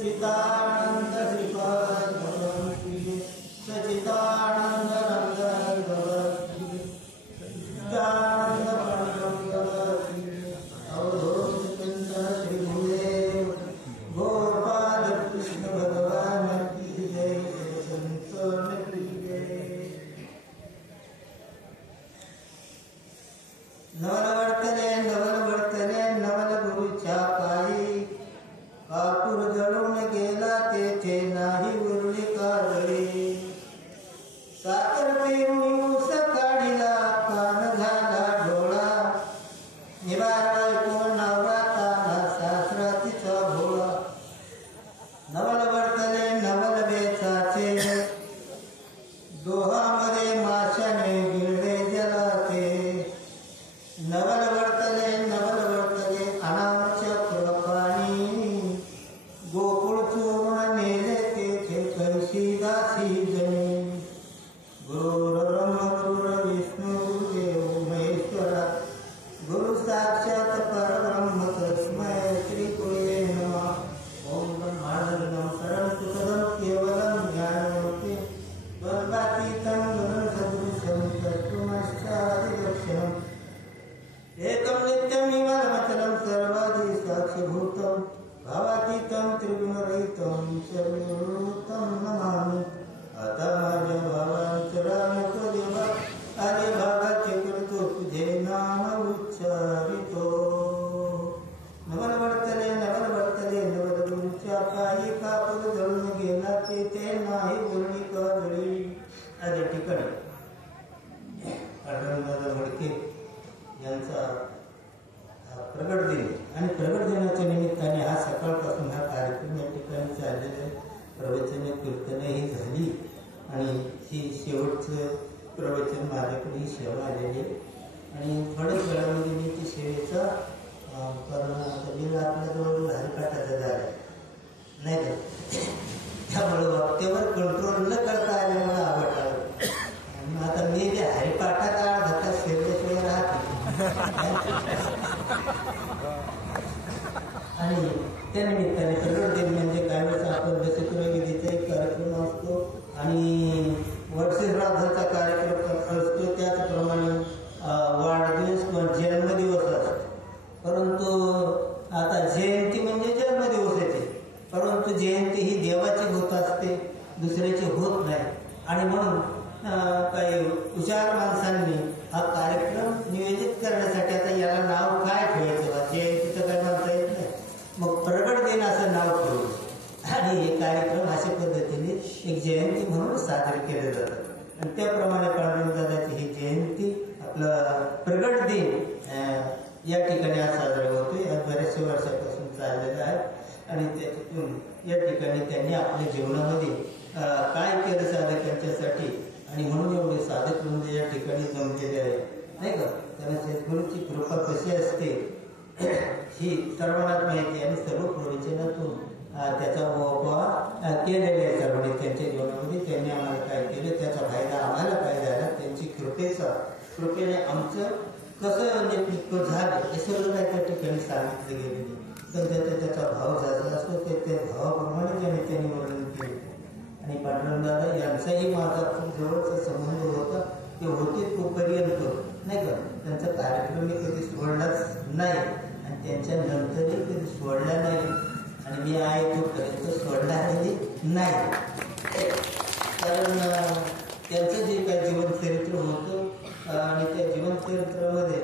सच्चिदानंद श्रीपाद भगवान की सच्चिदानंद नंदन भगवान की सच्चिदानंद पांडुरंग भगवान की अवधूत चिंतन श्री गुरुदेव गोपाल कृष्ण भगवान की जय संतन की जय। नवल वर्तले नवल गुरुच्या पायी कापूर जळून गेला तेथे नाही उरली काजळी साखर पिऊन ऊस काढिला कान झाला डोळा निवारा कोण नवरा ताना सासरा तिचा भोळा नवल वर्तले नवल बेचाचे दोहामध्ये माशाने गिळले जलाते नवल वर्तले अनामच्या पाणी गोकुळ चोरून नेले तेथे कैशी दासी जणी गुरुर ब्रह्म गुरुर विष्णू गुरुदेव महेश्वरा गुरु साक्षात परब्रह्म तस्मै श्री गुरुवे नमः। ओम ब्रह्मांडं सरं सुखदं केवलं ज्ञानमूर्ति द्वन्द्वातीतं गुणसदृशं तत्त्वमश्चादिलक्षणम् एकं नित्यं विमलमचलं सर्वादि साक्षिभूतं भावातीतं त्रिगुणरहितं सर्वभूतं नमामि। आता माझ्या भावांतरामुखदेवा आर्य भागाचे करतो तुझे नाम उच्चारितो नवल वर्तले नवल गुरुच्या पायी कापूर जळून गेला तेथे नाही उरली काजळी। या ठिकाणी पांडुरंगदादा मडके यांचा प्रगट दिन आणि प्रगट दिनाच्या निमित्ताने हा सकाळपासून हा कार्यक्रम या ठिकाणी चाललेला आहे। प्रवचन कीर्तनही झाली आणि ही शेवटचं प्रवचन माझ्याकडे ही सेवा आलेली आहे आणि थोड्याच वेळामध्ये मी ती सेवेचा बिल आपल्याजवळ हरिपाठाचा झाला नाही का त्यामुळे वक्तेवर कंट्रोल न करता आल्यामुळे आवडलं आता मी ते हरिपाठात धक्का शिरल्याशिवाय राहते आणि त्या निमित्ताने प्रगट दिन म्हणजे काय वेळेस आपण दशक्रविधीचा एक कार्यक्रम असतो आणि वर्षश्राद्धाचा कार्यक्रम असतो त्याचप्रमाणे वाढदिवस किंवा जन्मदिवस असतो परंतु आता जयंती म्हणजे जन्मदिवस येते परंतु जयंती ही देवाची होत असते दुसऱ्याची होत नाही आणि म्हणून काही हुशार माणसांनी हा कार्यक्रम नियोजित करण्यासाठी आता याला नाव काय ठेवायचं जयंतीचं काय म्हणता येत नाही मग प्रगट दिन असं नाव ठेवलं आणि हे कार्यक्रम अशा पद्धतीने एक जयंती म्हणून साजरे केले जातात आणि त्याप्रमाणे पांडुरंगदादाची ही जयंती आपलं प्रगट दिन या ठिकाणी आज साजरा होतोय बऱ्याचशा वर्षापासून चाललेला आहे आणि त्याच्यातून या ठिकाणी त्यांनी आपल्या जीवनामध्ये काय केलं साधकांच्यासाठी आणि म्हणून एवढे साधक म्हणजे या ठिकाणी जमलेले आहे नाही का त्यांना सद्गुरूची कृपा कशी असते ही सर्वांनाच माहिती आणि सर्व प्रवचनातून त्याचा वापर केलेला आहे सर्वांनी त्यांच्या जीवनामध्ये त्यांनी आम्हाला काय केलं त्याचा फायदा आम्हाला काय झाला त्यांची कृपेने आमचं कसं नेतृत्व झालं हे सगळं काय त्या ठिकाणी सांगितलं गेलेलं तर त्याचा भाव झाला असतो त्या भावाप्रमाणे त्यांनी वर्णन केलं आणि पांडुरंगदादा यांचाही माझा खूप जवळचा संबंध होता ते होते तोपर्यंत नाही का त्यांचा कार्यक्रम मी कधी सोडलाच नाही आणि त्यांच्या नंतरही कधी सोडला नाही आणि मी आहे तोपर्यंत सोडणारही नाही कारण त्यांचं जे काही जीवनचरित्र होतं आणि त्या जीवनचरित्रामध्ये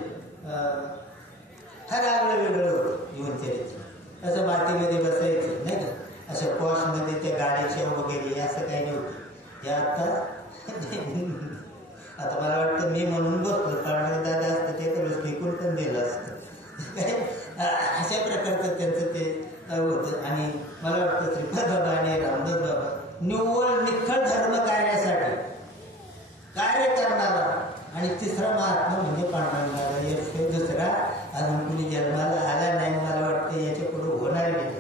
फार आगळं वेगळं होतं जीवनचरित्र असं मातीमध्ये बसायचं नाही का अशा पॉशमध्ये त्या गाडीच्या वगैरे असं काही नव्हतं हे आता मला वाटतं मी म्हणून बसलो पांडुरंगदादा असतं ते तर फेकून पण दिलं असतं अशा प्रकारचं त्यांचं ते होतं आणि मला वाटतं श्रीपाद बाबा आणि रामदास बाबा निव्वळ निखळ धर्म कार्यासाठी कार्य करणारा आणि तिसरा महात्मा म्हणजे पांडुरंगदादा याशिवाय दुसरा अजून कुणी जन्माला आला नाही मला वाटतं याच्या पुढे होणार नाही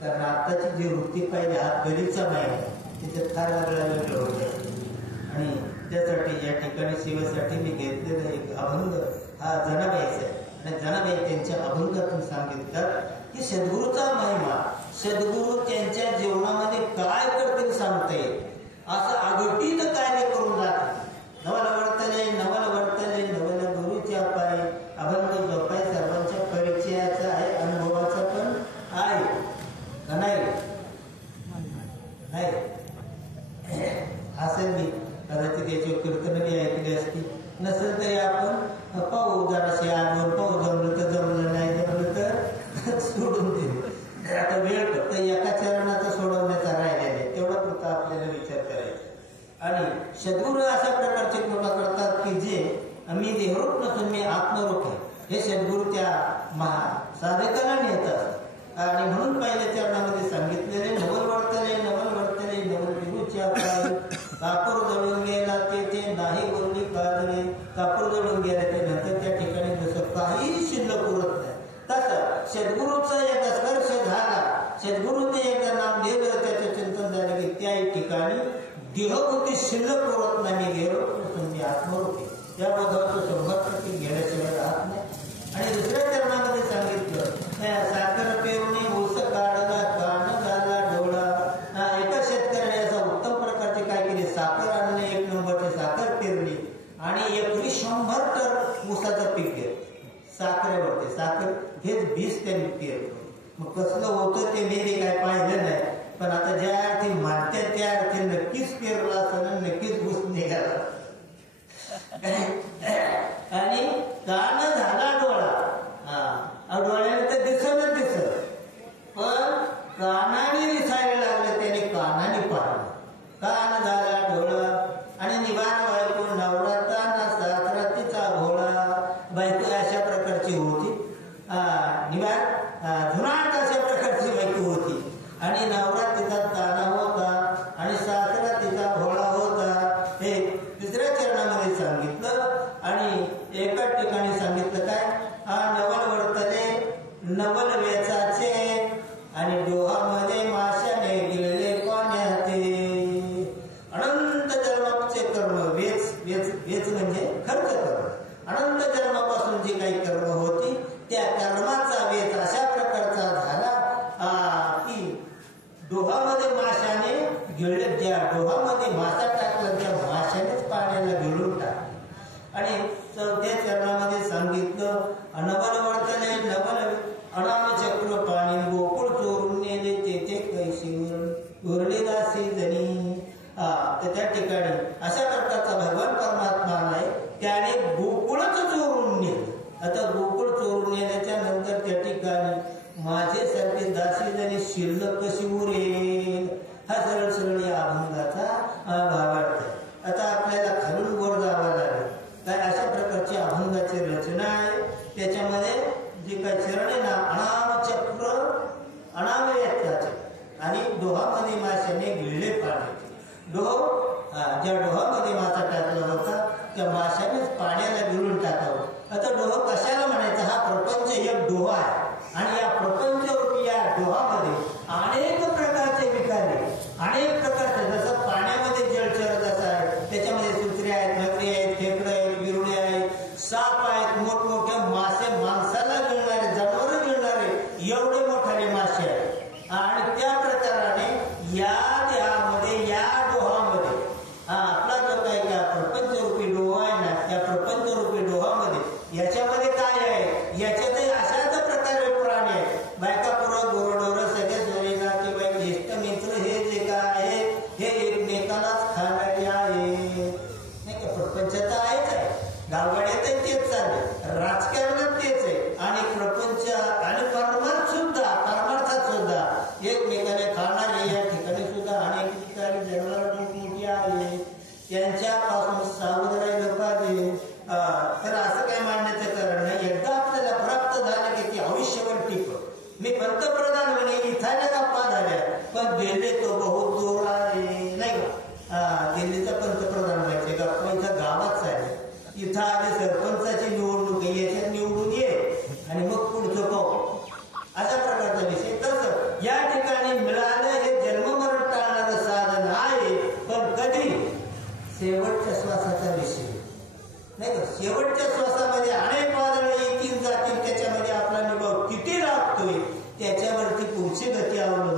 कारण आत्ताची जी वृत्ती पाहिजे हा कधीचा नाही तिथे फार वेगळं होतं आणि त्यासाठी या ठिकाणी सेवेसाठी मी घेतलेला एक अभंग हा जनाबाईचा आहे आणि जनाबाई त्यांच्या अभंगातून सांगिततात की सद्गुरूचा महिमा सद्गुरू त्यांच्या जीवनामध्ये काय करतील सांगता येईल असं अघटित कार्य करून जातात. नवल वर्तले नवल गुरुच्या पाय अभंग जोपाय सर्वांच्या परिचयाचा आहे, अनुभवाचा पण आहे का नाही? असेल मी कदाचित याची कीर्तन मी ऐकली असती, नसेल तरी आपण पाहू जराशी आठवण पाहू, जमलं तर जमलं, नाही जमलं तर सोडून देऊ. आता वेळ फक्त एका चरणाचा सोडवण्याचा राहिलेला आहे, तेवढा पुरता आपल्याला विचार करायचा. आणि सद्गुरू अशा प्रकारचे कृपा करतात की जे मी देहरूप नसून मी आत्मरूप आहे हे सद्गुरू त्या साधकाला नेतात. आणि म्हणून पहिल्या चरणामध्ये सांगितलेले नवल वर्तले नवल विरूच्या पाय कापूर जळून गेला ते नाही बोलली काजळे. कापूर जळून गेला ते नंतर त्या ठिकाणी जसं काही शिल्लक उरत नाही तसं सद्गुरूचा एकदा स्पर्श झाला, सद्गुरूने एकदा नाम दिलं, त्याचं चिंतन झालं की त्या ठिकाणी देहबुद्धी शिल्लक उरत नाही. देहरूप मी आत्मरूप आहे या बोधाचं 100% घेण्याशिवाय राहत नाही. आणि दुसऱ्या चरणामध्ये सांगितलं साखर पेरुणी ऊस काढला कान झाला डोळा. एका शेतकऱ्याने असा उत्तम प्रकारचे काय केले, साखर आणणे, 1 नंबरची साखर पेरली आणि 100 टन ऊसाचं पीक घेतलं. साखरेवरती साखर हेच 20 त्यांनी पेरलं. मग कसलं होतं ते मी काय पाहिलं नाही, पण आता ज्या अर्थी मानतात त्या अर्थी नक्कीच पेरला असं, नक्कीच ऊस निघाला. आणि कान झाला डोळा. डोळ्याने तर दिसत पण कानाने दिसायला लागलं, त्याने कानाने पाहिलं. कान झाला डोळा आणि निवार बायको नवराता ना साखरातीचा भोळा. बायको अशा प्रकारची होती, निवार धुनाट अशा प्रकारची बायको होती आणि नवरा तिचा काना होता आणि साखरा तिचा भोळा होता. हे तिसऱ्या चरणामध्ये सांगितलं. आणि एका ठिकाणी सांगितलं काय, नवल वर्तले नवल वेचाचे आणि डोहामध्ये माशाने गिळले पाण्याचे. अनंत जन्माचे कर्म वेच म्हणजे खर्च कर्म. अनंत जन्मापासून जी काही कर्म होती त्या कर्माचा वेच अशा प्रकारचा झाला की डोहामध्ये माशाने गिळले. ज्या डोहामध्ये मासा टाकला त्या माशानेच पाण्याला गिळून टाकला. आणि चौथ्या चरणामध्ये सांगितलं नवल वर्तले नवल अनाम चक्र पाणी गोकुळ चोरून नेले तेथे कैशी उरले दासी जनी. त्या ठिकाणी अशा प्रकारचा भगवान परमात्मा आहे, त्याने गोकुळच चोरून नेलं. आता गोकुळ चोरून नेल्याच्या नंतर त्या ठिकाणी माझ्यासारखे दासी जणी शिल्लक कशी उरेल, हा सरळ या अभंगाचा भावार्थ आहे. आता आपल्याला खालून वर जावं लागेल. काय अशा प्रकारची अभंगाची रचना आहे. त्याच्यामध्ये जे काही चरण आहे ना, अनाम चक्र अनाम याचे आणि डोहामध्ये माशाने गिळले पाण्याचे. ज्या डोहामध्ये मासा टाकला होता त्या माशानेच पाण्याला गिळून टाकावं. आता डोह कशाला म्हणायचं, हा प्रपंच एक डोहा आहे आणि या प्रपंच रूपी या डोहामध्ये अनेक प्रकारचे विकार आहेत. अनेक प्रकारचे, जसं पाण्यामध्ये जलचर जसं आहे त्याच्यामध्ये सुत्रे आहेत, नगरी आहेत, खेकडे आहेत, बिरुळे आहेत, साप आहेत, मोठमोठे मासे, माणसाला गिळणारे, जनावर गिळणारे एवढे मोठाले मासे आहेत. आणि त्या प्रकाराने या देहामध्ये या डोहामध्ये आपला जो काही का प्रपंच रूपी डोहा आहे ना, त्या प्रपंच रूपी डोहामध्ये याच्यामध्ये काय आहे, याच्यातही अशाच प्रकारे प्राणी आहेत. बायका पुरं गोरडोर सगळे सोने नातेवाईक ज्येष्ठ मित्र हे जे काय आहे हे एकमेकालाच खाणारे आहे, नाही का. प्रपंचात आहेच आहे, गावगाड्यातही तेच चालले, राजकारणात तेच आहे आणि प्रपंच आणि परमार्थात सुद्धा एकमेकाने खाणारे या ठिकाणी सुद्धा अनेक ठिकाणी जन्माला मोठी आहे. त्यांच्यापासून सावध राहिलं पाहिजे. तर असं काही मांडण्याचं कारण नाही. एकदा आपल्याला प्राप्त झालं की ती आयुष्यभर टिकव. मी पंतप्रधान म्हणे इथाल्या गप्पा झाल्या, पण दिल्ली तो बहुत दूर आहे, नाही का. दिल्लीचा पंतप्रधान व्हायचे गप्पा इथं गावात झाल्या. इथं आधी सरपंचाची निवडणूक आहे, याच्यात निवडून ये आणि मग पुढचं पाहू, अशा प्रकारचा विषय. तसं या ठिकाणी मिळालं हे जन्ममरण टाळणारं साधन आहे, पण कधी शेवटच्या श्वासाचा विषय, नाही का. शेवटच्या श्वासामध्ये अनेक वादळ येतील जातील, त्याच्यामध्ये आपला निभाव किती लागतोय त्याच्यावरती पुढची गती अवलंबून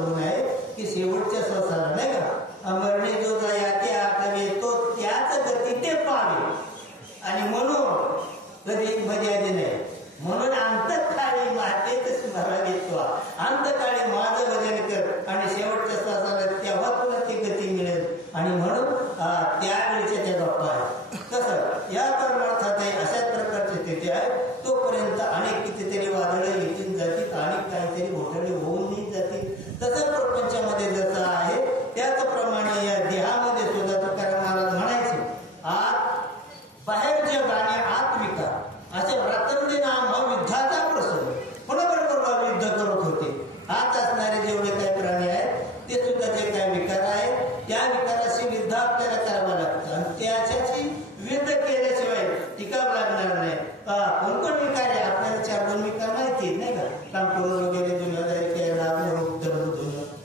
सुद्धा जे काय विकार आहेत त्या विकाराशी युद्ध आपल्याला करावं लागतं आणि त्याच्याशी युद्ध केल्याशिवाय टिकावं लागणार नाही. कोणकोण विकार आहे आपल्याला 4-2 विकार माहिती नाही का? कामकुर वगैरे दुनियादारी केला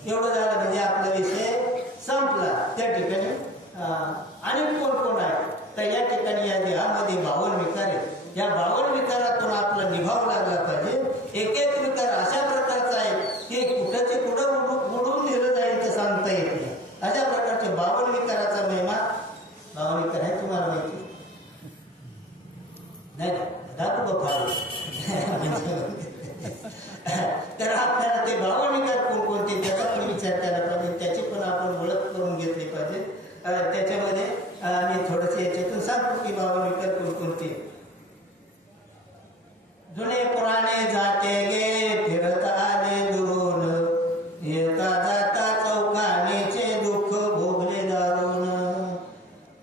एवढं झालं म्हणजे आपला विषय संपला. त्या ठिकाणी आणि कोण आहे तर या ठिकाणी या देहामध्ये 52 विकार आहेत. या 52 विकारातून आपला निभाव लागला पाहिजे. एक एक विकार अशा प्रकारचा आहे की कुठंचे कुठं उडून नेलं जाईल ते सांगता येत नाही. अशा प्रकारचे 52 विकाराचा महिमा. 52 विकार आहे तुम्हाला माहिती नाही दाखव तर आपल्याला ते 52 विकार कोणकोणते त्याचा पण विचार केला पाहिजे. त्याची पण आपण ओळख करून घेतली पाहिजे. त्याच्यामध्ये मी थोडेसे याच्यातून सांगतो की 52 विकार कोणकोणते. जुने पुराणे जाते गे फिरत आले दुरून येता जाता चौकानेचे दुःख भोगले दारून.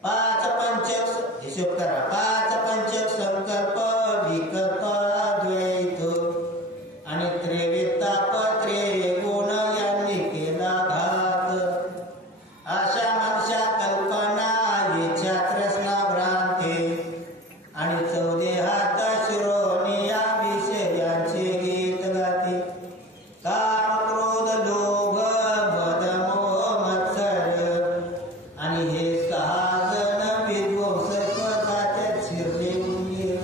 5 पंचक हिशोब करा. 5 पंचक संकल्प विकल्प द्वैत आणि त्रिविताप त्रिगुण यांनी केला घात. आशा मनशा कल्पना इच्छा तृष्णा भ्रांती आणि 14 हात शिरोनी या विषयांचे गीत गाते. काम क्रोध लोभ मद मोह मत्सर आणि हे 6 जण विध्वंस जात्यात शिरले उंदीर.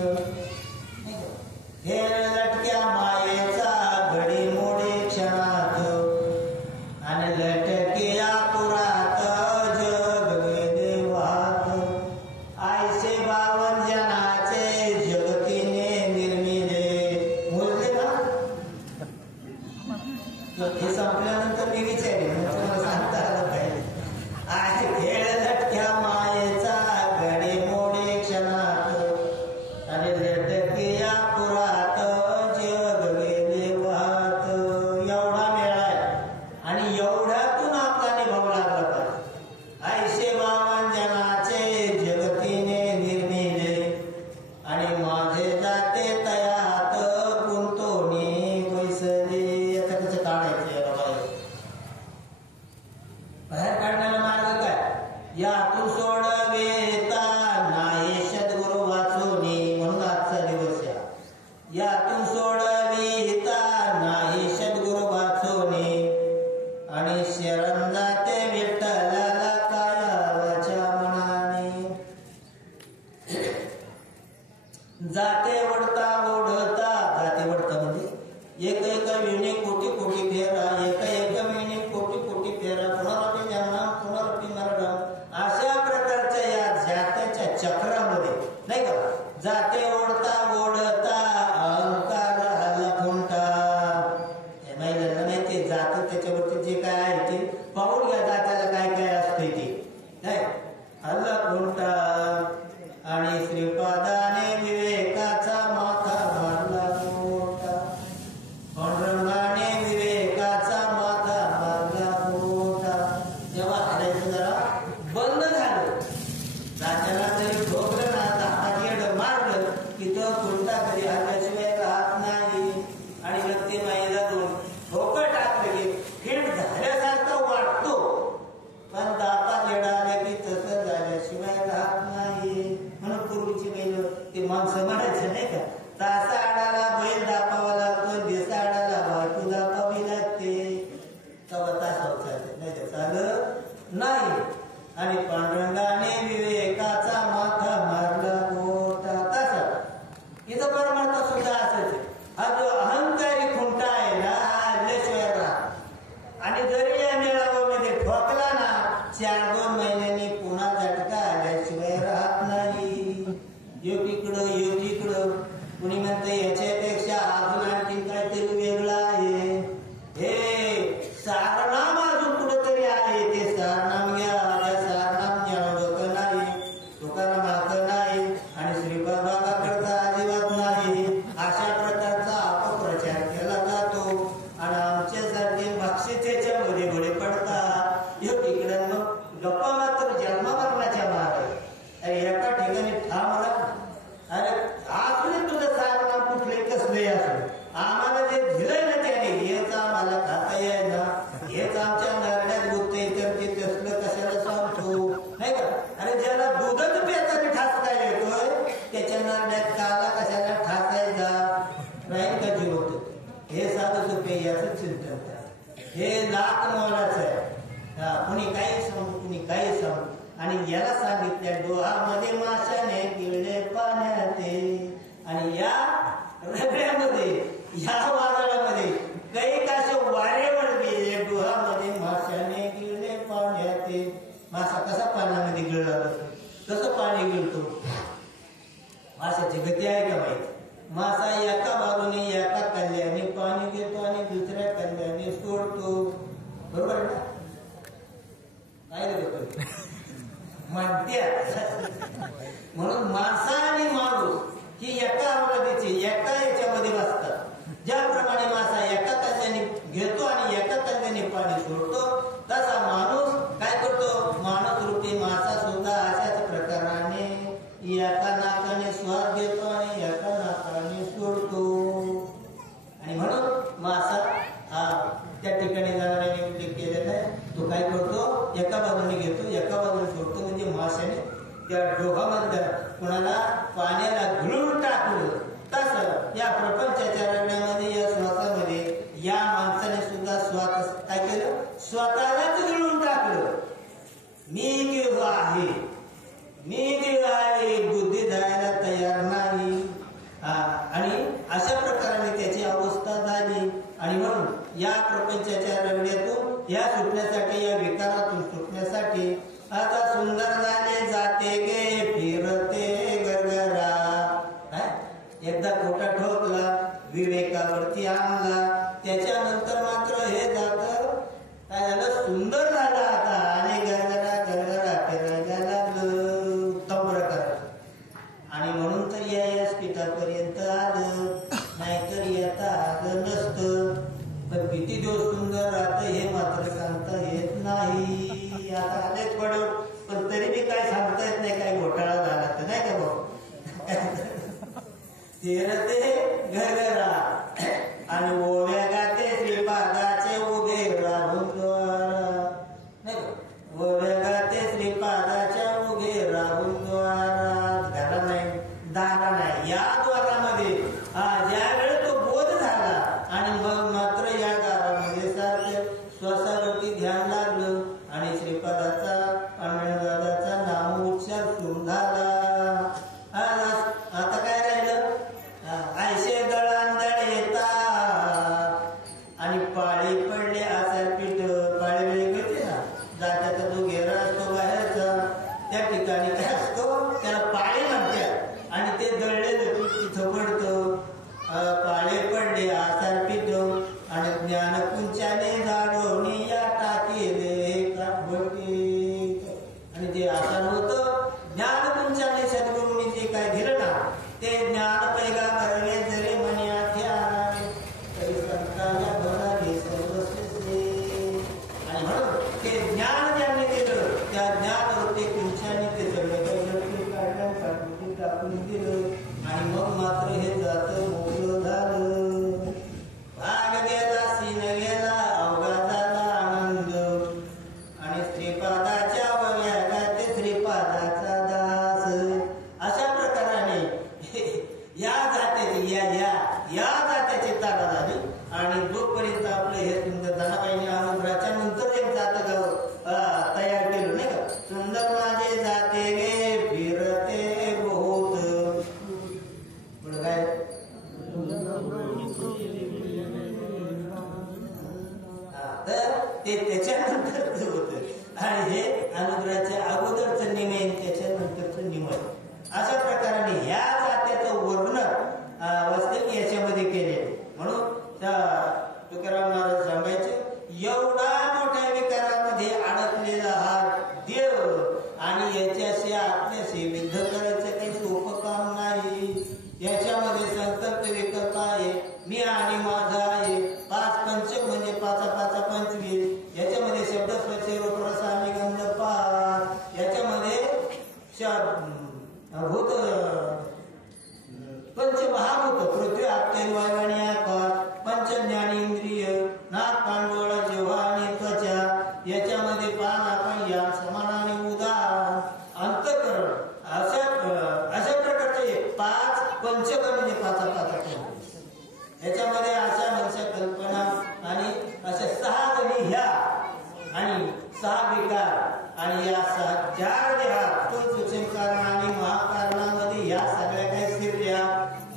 हे लटक्या मायेचा घडी मोडे क्षणात आणि लटकिया पुरात जग गेले वाहत. आयसे 52 जनाचे जगतीने निर्मिले. बोलले ना हे संपल्यानंतर मी विचारेन तुम्हाला सांगता आलं पाहिजे. आहे खेळ लटक्या मायेचा घडी मोडे क्षणात आणि लटकिया पुरात जग गेले वाहत. एवढा मेळा आहे आणि एवढ्यातून आपला निभाव लागला पाहिजे. ऐशे 52 जनाचे जगतीने निर्मिले आणि माझे जाते तयात गुंतोनी बैसले. आता कसं काढायचं याला बाहेर काढण्याला मार्ग काय? यातून सोडवेता नाही सद्गुरु वाचोनी. म्हणून आजचा दिवस यातून सोडविता नाही सद्गुरु वाचोनी आणि शरण जाते विठ्ठलाला कायावाच्या मनाने. जाते वडता ओढता. जाते वडता म्हणजे एक विणी कोटी कोटी फेरा. एक विणी कोटी कोटी फेरा. पुनरपी जन्म पुनरपी मरण. अशा प्रकारच्या या जात्याच्या चक्रामध्ये नाही का जाते ओढता ओढता अहंकार हल्ला हे महिलांना माहिती जात त्याच्यावरती जे काय आहे ते पाहून घ्या. जात्याला काय काय असते ते काय हल्ला खुंटा आणि श्रीपादाने विवेकाचा माथा मारला मोठा. पांडुरंगाने विवेकाचा माथा मारला मोठा. जेव्हा हाडायचं जरा बंद झालं जात्याला जरी ठोकलं ना हातात येड मारलं की तो खुंटा कधी हल्ल्याशिवाय राहत नाही. आणि मग ते माईला 2 ठोकं टाकलं की फिट झाल्यासारखं वाटतो पण दातात येडा आल्या की तसं झाल्याशिवाय राहत नाही. म्हणून पूर्वीची बैल ते माणसं म्हणायचं नाही का तासा आडाला बैल दापावा लागतो दिसा आडाला वाटू दापावी लागते. तेव्हा तासा चालत नाही तर चालत नाही. आणि पांडुरंगाने विवेकाचा माथा मारला मोठा. तसा इथं परमार्थ सुद्धा असंच. हा जो अहंकारी खुंटा आहे ना हा हल्ल्याशिवाय राहत. आणि जरी या मेळाव्यामध्ये ठोकला ना 4-2 महिन्यांनी पुन्हा झटका आल्याशिवाय राहत नाही. योगीकडं योगीकडं कुणी म्हणतं याच्यापेक्षा अजून आणखी काहीतरी वेगळं आहे. हे सारनाम अजून कुठंतरी आहे. ते सारनाम घ्या. सारनाम ज्ञानोदक नाही तुकारामाचं नाही आणि श्रीबाबाकडचा अजिबात नाही. अशा प्रकारचा अपप्रचार केला जातो आणि आमच्यासारखे भाक्षे त्याच्यामध्ये बळे पडतात. योगीकडं गप्पा मात्र जन्ममरणाच्या मागे. एका ठिकाणी ठाम लागला. अरे आणि याला सांगितल्या डोहामध्ये माशाने गिळले पाण्यात. आणि या रगड्यामध्ये या वादळामध्ये कैक असे वारे वळले. डोहामध्ये माशाने गिळले पाण्यात. मासा कसा पाण्यामध्ये गिळला जातो, कसं पाणी गिळतो? माशाची गती आहे का माहिती? मासा एका बाजूने एका कल्ल्याने पाणी घेतो आणि दुसऱ्या कल्ल्याने सोडतो. बरोबर ना? काय म्हणते? म्हणून मासा आणि माणूस ही एका अवलादीची एका याच्यामध्ये बसतात. ज्याप्रमाणे मासा एका कल्ल्याने घेतो आणि एका कल्ल्याने पाणी सोडतो, तसा माणूस काय करतो? माणूस रूपी मासा सुद्धा अशाच प्रकाराने एका नाकाने श्वास घेतो आणि एका नाकाने सोडतो. आणि म्हणून मासा हा त्या ठिकाणी जाणाऱ्याने उल्लेख केलेला आहे. तो काय करतो? एका बाजूने घेतो एका बाजूने सोडतो. म्हणजे माशाने त्या डोहामध्ये कुणाला पाण्याला गिळून टाकलं, तसं या प्रपंचाच्या रगड्यामध्ये या श्वासामध्ये या माणसाने सुद्धा काय केलं? स्वतःलाच गिळून टाकलं. मी देव आहे, मी देव आहे, बुद्धी द्यायला तयार नाही. आणि अशा प्रकारे त्याची अवस्था झाली. आणि म्हणून या प्रपंचाच्या रगड्यातून या सुटण्यासाठी, या विकारातून सुटण्यासाठी आता सुंदर झाले जाते गे फिरते गरगरा. एकदा खोटा ठोकला, विवेकावरती आणला, त्याच्यानंतर मात्र हे जात काय झालं? सुंदर झालं आता आणि गरगरा गरगरा फिरायला लागलं. उत्तम प्रकार. आणि म्हणून तर या व्यासपीठापर्यंत आलं, नाहीतर येता आलं नसतं. तर किती दिवस सुंदर राहतं हे मात्र सांगता येत नाही. आता आले थोडं, पण तरी बी काय सांगता येत नाही. काय घोटाळा झाला तर नाही का भाऊ? फिरते गरगरा आणि ओव्या गाते श्रीपादाचे उभे राहून द्वारा. नाही का? ओव्या गाते श्रीपादाच्या उभे राहून द्वारात. घरा नाही, दारा नाही, या द्वारामध्ये ज्या वेळेस तो बोध झाला आणि मग मात्र या दारामध्ये सारखे श्वासावरती ध्यान लागलं आणि श्रीपादाचा पांडुरंगाचा नाम उच्चार सुरू झाला. आता काय राहिलं? आयशे दळांदळ येतात आणि पाळी पडले असा पीठ. पाळी वेळी कळते ना, जात्याचा जो घेरा असतो बाहेरचा, त्या ठिकाणी काय असतो? त्याला पाळी म्हणतात. आणि ते दळलेलं पीठ तिथं पडतं. पाळे पडले आसार पीठ आणि ज्ञानकुंचाने झाडोनी या टाकेले काठवटी. आणि जे आसार होतं ज्ञानकुंचाने सद्गुरूंनी जे काय दिलं ना, ते ज्ञान पैगा करवे जरे मन्याथे आणावे तरी संतांच्या भरावे सर्वस्वी. आणि म्हणून ते ज्ञान ज्याने दिलं, त्या ज्ञान रूपी कुंचाने ते सगळं काही काढलं, काठवटी टाकून दिलं. आणि मग मात्र हे जातं मोकळं झालं. भाग गेला, सीन गेला, अवघा झाला आनंद. आणि श्रीपादाच्या वव्या ते श्रीपादाचा दास. अशा प्रकाराने या जात्याची या जात्याची तारा झाली. आणि जोपर्यंत आपलं हे सुंदर धनाबाईने अनुग्रहाच्या नंतर एक जातगाव तयार केलं, नाही का? सुंदर माझे जाते गे फिरते बहुत. पुढं काय? तर ते त्याच्यानंतरच होतं. आणि हे अनुग्रहाच्या अगोदरचं निमय, त्याच्यानंतरचं निमय. अशा प्रकाराने ह्या जात्याचं वर्णन वास्तविक याच्यामध्ये केले. म्हणून तुकाराम महाराज सांगायचे, एवढा मोठ्या विकारामध्ये अडकलेला हा देव आणि याच्याशी आपल्याशी युद्ध करायचं काही सोपं काम नाही. याच्यामध्ये संकल्प विकल्प आहे, मी आणि माझा आहे. 5 पंचक म्हणजे 5 5 25. याच्यामध्ये शब्द स्वच्छ रूप रस आणि गंध 5. याच्यामध्ये भूत पंचमहाभूत पृथ्वी आपटे वायवाणी आकाश, पंचज्ञानेंद्रिय नाक पांडोळा जिव्हा आणि त्वचा. याच्यामध्ये पान आपण या समानाने उदार अंतःकरण अशा प्रकारचे 5 पंचक म्हणजे 5 5. याच्यामध्ये अशा मनशा कल्पना आणि अशा 6 जणी ह्या आणि 6 विकार आणि या 4 देहात तो सूक्ष्म कारण आणि महाकारणामध्ये या सगळ्या काही शिरल्या,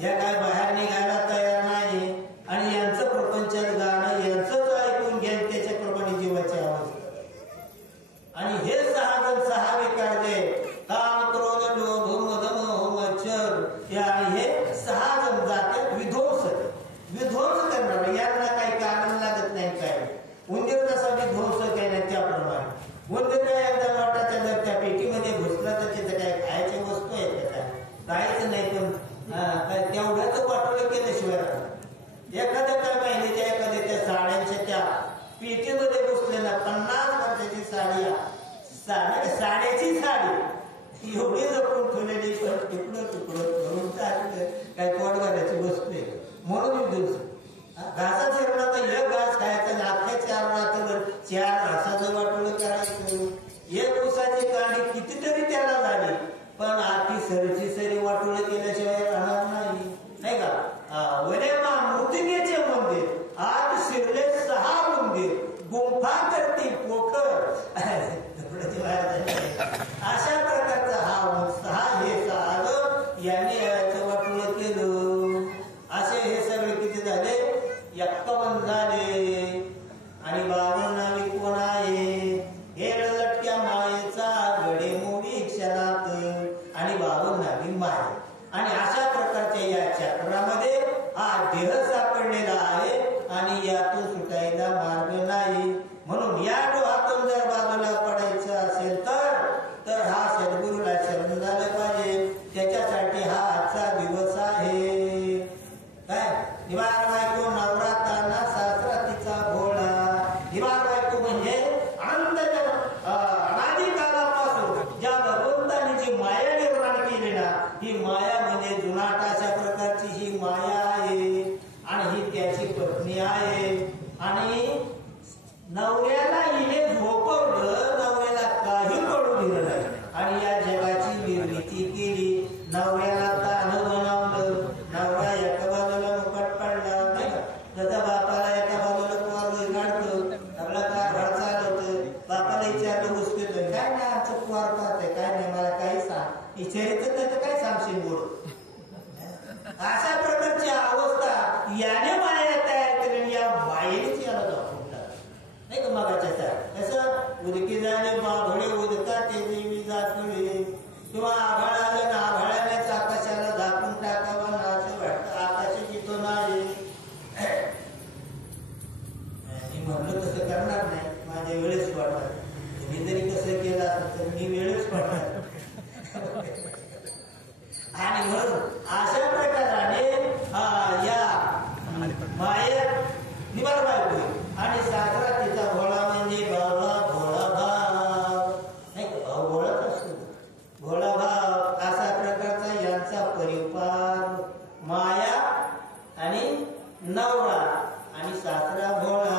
या काय बाहेर निघायला तयार नाही आणि यांचं प्रपंचात गाणं यांचंच ऐकून घ्या त्याच्याप्रमाणे जीवाची अवस्था. आणि हे 6 जण 6 विकार जे काम क्रोध लोभ मद मोह मच्छर हे 6 जण जातात विध्वंस करणार. यांना काही कारण लागत नाही. काय उंदीर जसा विध्वंस केला त्याप्रमाणे उंदीर काय एकदा वाटाच्या जर त्या पेटीमध्ये घुसला तर त्याचं काय खायच्या वस्तू आहेत का? काहीच नाही. पण काय तेवढ्याच वाटवलं केल्याशिवाय एखाद्या काय महिन्याच्या एखाद्या त्या साड्यांच्या त्या पेटीमध्ये घुसलेला 50 वर्षाची साड्याची साडी एवढी जपून ठेवलेली तुकडं करून काय पोट घालायची वस्तू आहे म्हणून विध्वंस. घासाचं एवढा तर एक घास खायचा अख्ख्या 4 रात्रभर 4 घासाचं वाटोळं करायचं. एक उसाची कांडी कितीतरी त्याला झाली पण आधी सरी वाटोळं केल्याशिवाय राहणार नाही का? वनेमा मृतिकेचे मंदिर आज शिरले 6 मंदिर गुंफा करते पोखर अशा प्रकारचा हे 6 यांनी वाटोळं केलं. असे हे सगळे किती झाले? 51 झाले. आणि 52 नावी कोण आहे? हे लटक्या मायेचा गडे मोडी क्षणात आणि 52 नावी माय. आणि अशा प्रकारच्या या चक्रामध्ये हा देह सापडलेला आहे आणि यातून सुटायला मार्ग नाही. म्हणून या डोहातून जर बाजूला पडायचं असेल तर हा सद्गुरूला शरण झालं पाहिजे. त्याच्यासाठी हा आजचा दिवस आहे. काय निवार बायको नवरा ताना सासरा तिचा भोळा. निवार बायको म्हणजे अनादी कालापासून ज्या भगवंताने जी माया निर्माण केली ना ही माया म्हणजे जुनाट अशा प्रकारची ही माया आहे आणि ही त्याची पत्नी आहे. आणि नवऱ्याला हिने झोपवलं, नवऱ्याला काही कळू दिलं नाही आणि या जगाची निर्मिती केली. नवऱ्याला तानं बनवलं. नवरा एका बाजूला मुकट पडला नाही का? जसा बापाला एका बाजूला पोर गाडतं सगळं कारभार चालवतं. बापाला विचारलं घुसकेत काय नाही आमचं पोर पाहतंय काय नाही मला काही सांग विचारित त्याचं काय सांगशील बोल. अशा प्रकारची अवस्था याने माया तयार केली. या मायेनेच याला दाखवून नाही का? मगाच्या कसं उदकी झाले बाभळे उदका ते देवी जातुळे किंवा आभाळ आलं ना आभाळानेच आकाशाला झाकून टाकावं ना असं वाटतं. आकाश जिथं नाही मी म्हणलं तसं करणार नाही. माझ्या वेळेस वाटतात. तुम्ही जरी कसं केलं असं तर मी वेळच पडणार. आणि म्हणून अशा प्रकाराने या मायेत निवार बायको आणि सासरा तिचा भोळा म्हणजे भावला भोळा भाव नाही का? भाव भोळाच असतो भोळा भाव असा प्रकारचा यांचा परिवार माया आणि नवरा आणि सासरा भोळा.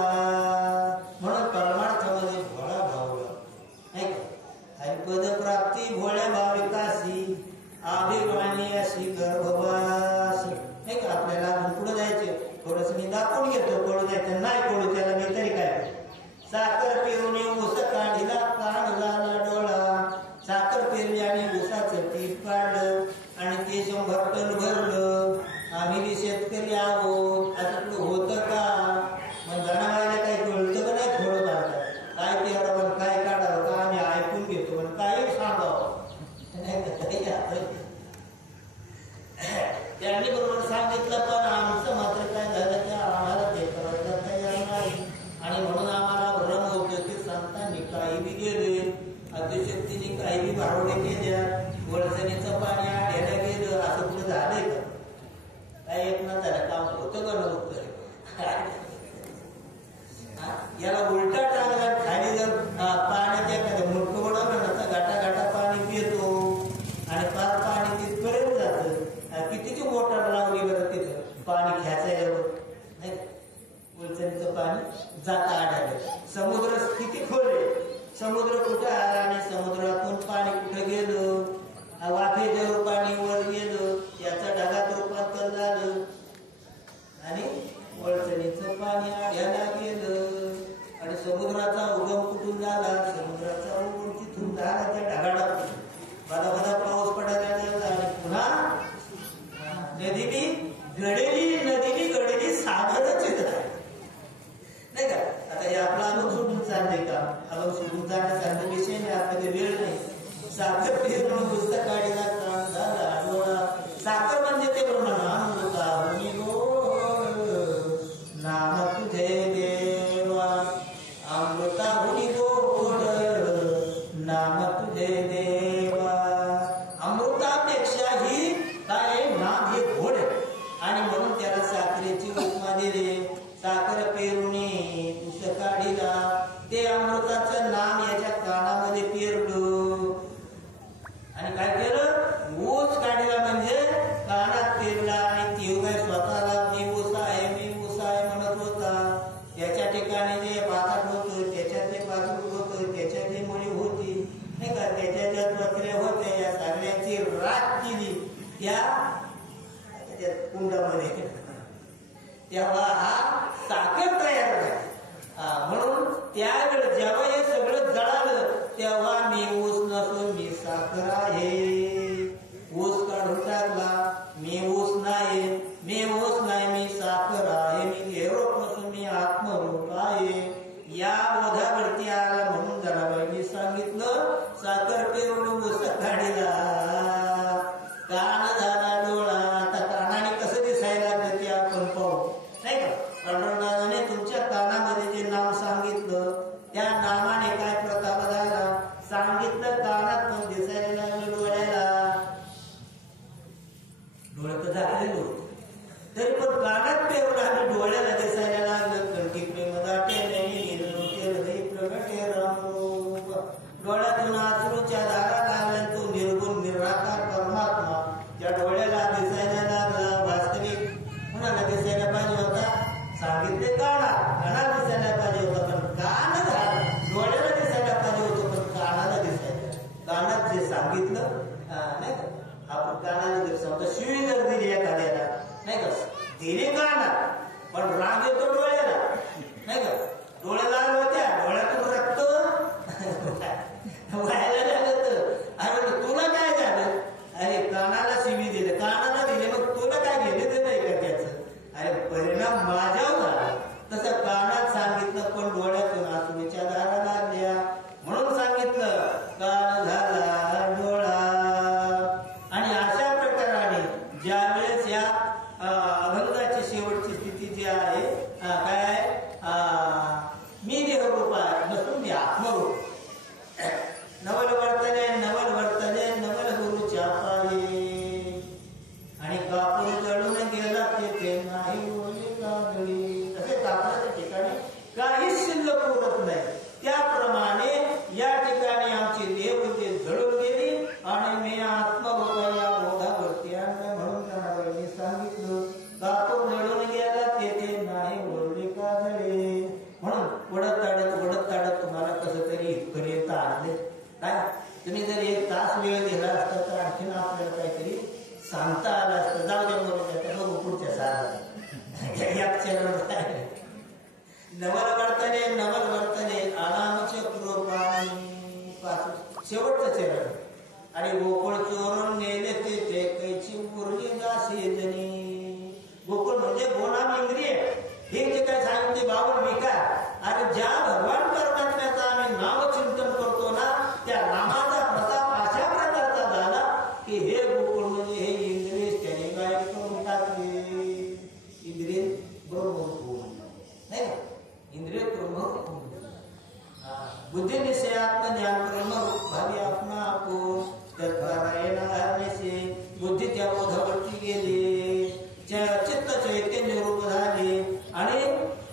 म्हणून परमार्थामध्ये भोळा भावला नाही का? आणि पदप्राप्ती भोळ्या भाविकाशी अभिमानी अशी गर्भवास नाही का? आपल्याला पुढे जायचे थोडस मी दाखवून घेतो. पडू द्यायचं नाही पडू त्याला मी तरी काय. साखर पेरून ऊस काढीला काढ झाला डोळा. साखर पेरली आणि ऊसाचं पीक काढलं आणि ते 100 टन भरलं. आम्ही बी शेतकरी आहोत असं होतं का? मग जनावराला काही कळतं का नाही? थोडं काढतात काय ते पण काय काढावं का? आम्ही ऐकून घेतो पण काही सांगावं त्यांनी बरोबर सांगितलं पण आमचं मात्र काय झालं ते आम्हाला ते करायला तयार नाही. आणि म्हणून आम्हाला भ्रम होतं की संतांनी काही बी गेले अतिशक्तीने काही बी भारोडे केल्या वळसणीचं पाणी आढ्याला गेलं असं कुठं झालंय का? काय एक ना झालं काम होतं का नव्हतं? याला उलटा टांगला खाली जर पाण्याच्या एखाद्या मुठं बनवलं ना तर गाटा पाणी पितो आणि पार पाणी तिथपर्यंत जातं. कितीची मोटर लावली बरं तिथं पाणी खेचायला नाही उलचणीचं पाणी जाता आढळलं. समुद्र किती खोले समुद्र कुठं आला आणि समुद्रातून पाणी कुठं गेलं? वाफेच्या रूपाने वर गेलं याचा ढगात रूपांतर झालं आणि वळचणीचं पाणी आढ्याला गेलं. आणि समुद्राचा उगम कुठून झाला? म्हणून सोडून जाण्यासारखा विषय नाही, आपल्याकडे वेळ नाही. साखर पेरून पुस्तक काढीला काम झाला डोळा. साखर म्हणजे ते ब्रह्म अमृता हुनी गोड नाम तुझे देवा, अमृता हुनी गोड नाम तुझे देवा. अमृतापेक्षाही काय नाम हे गोड आणि म्हणून त्याला साखरेची उपमा दिली. साखर पेरुणी पुस्तक काढीला, ते अमृताचं नाम याच्या कानामध्ये पेरलं आणि काय केलं, ऊस काढीला म्हणजे कानात पेरला. आणि तेव्हा स्वतःला मी ऊस आहे म्हणत होता. त्याच्या ठिकाणी जे पाताळ होतं, त्याच्यात ते पातळ होतं, त्याच्यात ते मणी होती नाही का, त्याच्या ज्या पत्र्या होत्या, या सगळ्यांची राख केली त्या कुंडामध्ये. तेव्हा हा साखर तयार झाला. म्हणून त्यावेळेस जेव्हा हे सगळं जळालं तेव्हा मी ऊस नसून मी साखर आहे. ऊस काढून टाकला, मी ऊस नाही मी साखर आहे. मी घेरोप नसून मी आत्मरूप आहे. या बोधावरती आला म्हणून जनाबाईंनी सांगितलं, साखर पेरून ऊस काढीला, कान झाला डोळा. आता कानाने कसं दिसायला लागलं ते आपण पाहू नाही का. पांडुरंगाने तुमच्या कानामध्ये जे नाम सांगितलं त्या नामाने काय प्रताप झाला सांगितलं. कानात पण दिसायला लागलं, डोळ्याला डोळे तर झालेले होते तरी पण कानात पेरून आणि डोळ्याला दिसायला लागलं. कंठी प्रेम दाटे प्रगटे रामरूप. डोळ्यातून अश्रूच्या धारा लागल्या. तो निर्गुण निराकार परमात्मा त्या डोळ्याला दिसायला लागला. वास्तविक कुणाला दिसायला पाहिजे होता, सांगितले कानाला दिसायला पाहिजे होता पण कान झाला. डोळ्याला दिसायला पाहिजे होतं पण कानाला दिसायला. कानात जे सांगितलं नाही का, आपण कानाला जर समजा शिवी जर दिली एखाद्याला नाही का, दिली कानात पण राग येतो डोळ्याला नाही का. डोळे लाल होत्या, डोळ्यातून रक्त व्हायला लागलं. अरे तुला काय झालं, अरे कानाला शिवी दिले, कानाला दिले, मग तुला काय घेणे ते नाही का त्याचं. अरे परिणाम माझ्यावर झाला. तसं कानात सांगितलं पण डोळ्यातून अश्रूच्या धारा लागल्या म्हणून सांगितलं कान झाला डोळा. आणि अशा प्रकाराने ज्या वेळेस या अभंगाची शेवटची स्थिती जी आहे काय, मी देहरूप आहे नसून मी आत्मरूप. नवल वर्तने नवल गुरुच्या पाये. आणि कापूर जळून गेला तेथे नाही ओले कागडी. तसे कापडाच्या ठिकाणी काहीच शिल्लक उरत नाही. त्याप्रमाणे या ठिकाणी आमची देवते जळून गेली आणि मी आत्मरूप या बोधावरती आणलं म्हणून जनाबाईंनी सांगितलं. कापूर जळून गेला तेथे नाही ओले कागडी. म्हणून वडत ताडत तुम्हाला कसं तरी इथपर्यंत आणले काय. तुम्ही जर एक तास वेळ दिला असता तर आणखीन आपल्याला काहीतरी सांगता आलं असतं. जाऊ द्या बरोबर बघू पुढच्या साला. नवल वर्तने अनामचे कृपाणी शेवटचं चरण. आणि गोकुळ चोरून नेले ते कैची उरली दासी जनी. गोकुळ म्हणजे गोनाम इंद्रिय हे जे काय सांगितले 52 विकार. अरे ज्या भगवान परमात्म्याचं आम्ही नामचिंतन करतो ना त्या नामाचा प्रताप अशा प्रकारचा झाला की हे गोकुळ म्हणजे हे इंद्रिय त्याने गायब करून टाकले. इंद्रिय बरोबर नाही, इंद्रिय बरोबर बुद्धी निश्चय आत्मज्ञान ब्रह्मरूप भावी आपण आपण बुद्धी त्या बोधावरती गेली. चित्त चैतन्य रूप झाले आणि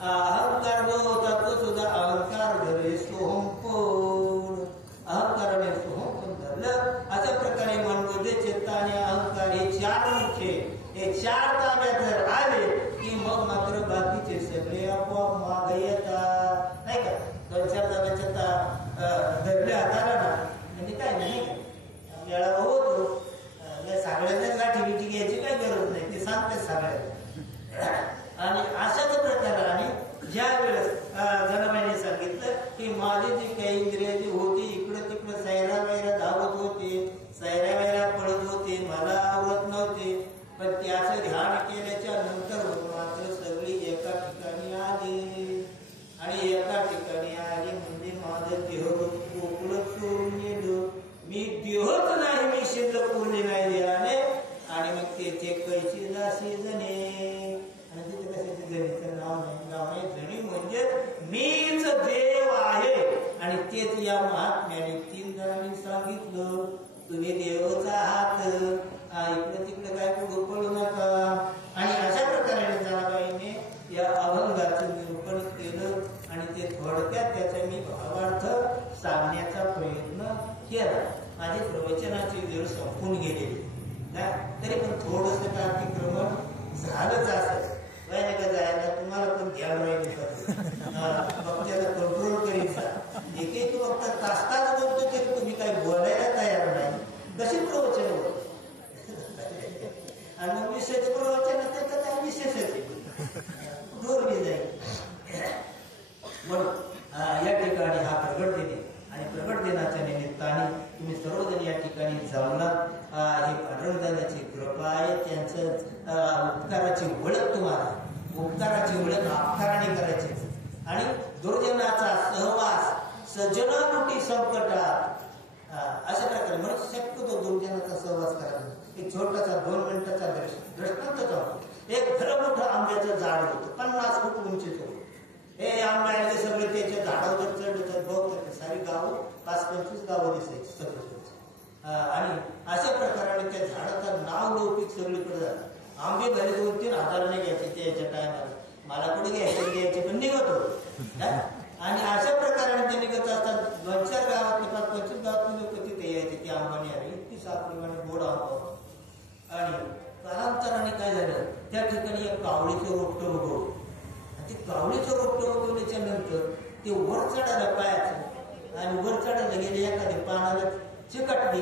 अहंकार जो होता तो सुद्धा अहंकार धरले सोहंपूर्ण. अहंकाराने सोहंपूर्ण धरलं. अशा प्रकारे मन बुद्धी चित्त आणि अहंकार हे 4 मुख्य, हे 4 ताब्यात जर आले की मग मात्र बाकीचे सगळे आपोआप मागे येतात नाही का. 2-4 ताब्याच्या धरले हाताला ना म्हणजे काय नाही का वेळा होतो. सगळ्यांनाच गाठी बिठी घ्यायची काही गरज नाही, ते सांगते सगळ्यांना. आणि अशाच प्रकाराने ज्या वेळेस जनाबाईंनी सांगितलं की माझी जी काही इंद्रिय जी होती इकडं तिकडं सैरा वैरा धावत होते, सैरा वैरा पडत होते, मला आवडत नव्हते. पण त्याचं ध्यान केल्याच्या नंतर मात्र सगळी एका ठिकाणी आली. आणि एका ठिकाणी आली म्हणजे माझं देह गोकुळ चोरून नेलं, मी देहच नाही, मी शिल्लक उरली नाही देहाने. आणि मग त्याचे कैची दासी जणे, आणि तिथे कशाचे जणीचं नाव नाही, जणी म्हणजे मीच देव आहे. आणि तेच या महात्म्याने 3 जणांनी सांगितलं, तुम्ही देवचा आहात, इकडे तिकडे काय पुढे पडू नका. आणि अशा प्रकारे जनाबाईने या अभंगाचं निरूपण केलं आणि ते थोडक्यात त्याचा मी भावार्थ सांगण्याचा प्रयत्न केला. माझी प्रवचनाची वेळ संपून गेलेली, तरी पण थोडस अतिक्रमण झालंच असं नाही का, जायला तुम्हाला पण ध्यान राहिली त्याला कंट्रोल करीत एक तू फक्त तास बोलतो तरी तुम्ही काही बोलायला तयार नाही, कशी प्रवचन होत. आणि मग विशेष प्रवचन त्याचा काय विशेषच ढोरली जाईल. म्हणून या ठिकाणी हा प्रगट दिने आणि प्रगट दिनाच्या निमित्ताने तुम्ही सर्वजण या ठिकाणी जमलात. हे पांडुरंगाची कृपा आहे, त्यांचं उपकाराची ओळख, तुम्हाला उपकाराची ओळख अपकाराने करायची. आणि दुर्जनाचा सहवास सज्जनानुटी संकटात, अशा प्रकारे म्हणून शक्यतो दुर्जनाचा सहवास करायचा. एक छोटासा 2 मिनिटाचा दृष्टांत होतो. एक खरं मोठं आंब्याचं झाड होतं, 50 फूट उंचीचं होतं. हे आंब्याचे सगळे त्याच्या झाडावर चढ बघ सारी गावं 5-25 गावं दिसायची सगळं. आणि अशा प्रकारे त्या झाडाचं नाव लौकिक सगळीकडे झालं. आंबे भले 2-3 हजाराने घ्यायचे त्याच्या टायमाला, मला कुठे घ्यायचे पण निघत होत. आणि अशा प्रकारे ते निघत असतात 2-4 गावातले 5-25 गावातले लोक तिथे यायचे. ती आंबानी आली, ती साखरेवाने गोड आंबा. आणि कालांतराने काय झालं, त्या ठिकाणी एक कावळीचं रोपटं उगवलं. ते कावळीचं रोपटं उगवल्याच्या नंतर ते वर चढायला पायाचं, आणि वर चढायला गेले एखाद्या पानाला चिकटली,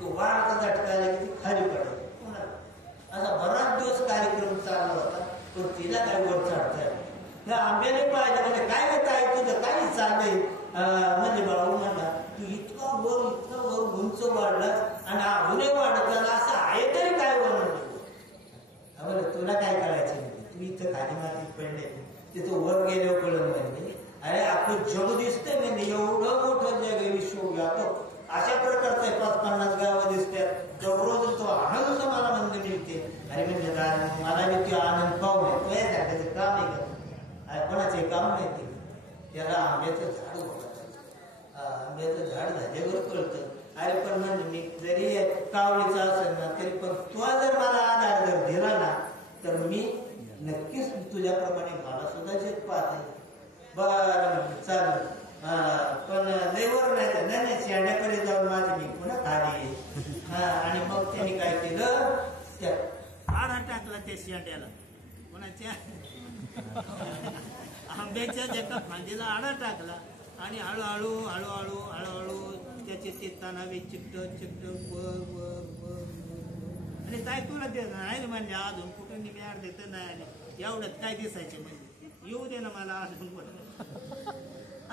तो वाढता झटकायला की ती खाली पडायची. असा बराच दिवस कार्यक्रम चालला होता, पण तिला काय वर चढता येईल. त्या आंब्याने पाहिजे म्हणजे काय होत आहे तुझं, काय चाललंय. म्हणजे बाबू म्हणला, तू इतका वर उंच वाढलास आणि अजूनही वाढत झाला, असं आहे तरी काय वर म्हणलं. तुला काय करायचं नाही, तू इथं खाली मातीत पडले, तिथं वर गेल्यावर कळलं म्हणजे अरे आपण जग दिसतंय म्हणजे एवढं मोठं जग विश्व व्यापक. अशा प्रकारचे 5-50 गावं दिसतात. दररोज तो आनंद मला म्हणजे मिळते. अरे म्हणजे मला मी तो आनंद पाहू नये, तो या झाडाचं काम आहे का, कोणाचे काम नाही ते. त्याला आंब्याचं झाड होतं, आंब्याचं झाड झाल्यावर कळतं. अरे पण म्हणजे मी जरी कावळीचा असेल ना तरी पण तो जर मला आधार जर दिला ना तर मी नक्कीच तुझ्याप्रमाणे मला सुद्धा जग पाहते. बरं चालेल, पण लेवर नाही शेंड्याकडे जाऊन माझी मी पुन्हा खाली. आणि मग त्यांनी काय केलं, त्या आडा टाकला त्या शेंड्याला, कोणाच्या आंब्याच्या एका फांदीला आडा टाकला. आणि हळूहळू त्याचे ते तणावे चिकट वर. आणि काय तुला ते नाही म्हणजे अजून कुठून मिळाड देत नाही, एवढ्यात काय दिसायचे म्हणजे येऊ दे ना मला अजून पण.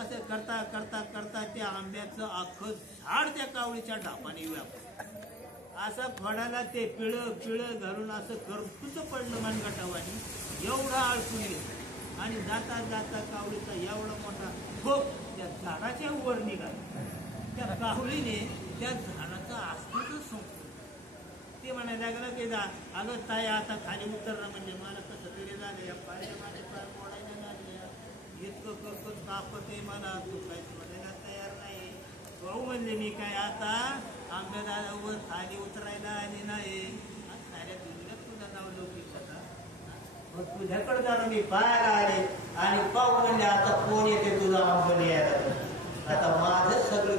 असं करता करता करता त्या आंब्याचं अख्खं झाड त्या कावळीच्या ढापाने व्यापलं. असं फळाला ते पिळं घालून असं करतूच पडलं मनगटावानी, एवढा अडकून गेलं. आणि जाता जाता कावळीचा एवढा मोठा ठोक त्या झाडाच्या वर निघाला. त्या कावळीने त्या झाडाचं अस्तित्व संपलं. ते म्हणायला लागलं की अगं ताई आता खाली उतरणं म्हणजे मला कसं तरी झालं, या पाय मोडायला लागल्या, इतकं करतो तापत आहे मला, तू काही सोडायला तयार नाही. भाऊ म्हणले मी काय आता आंब्यावर खाली उतरायला आले नाही. साऱ्या दुनियात तुझं नाव लौकिक होता, मग तुझ्याकडे जाणं मी पाहायला आले. आणि पाहू म्हणजे आता कोण येते तुझा आंबा यायला. आता माझं सगळं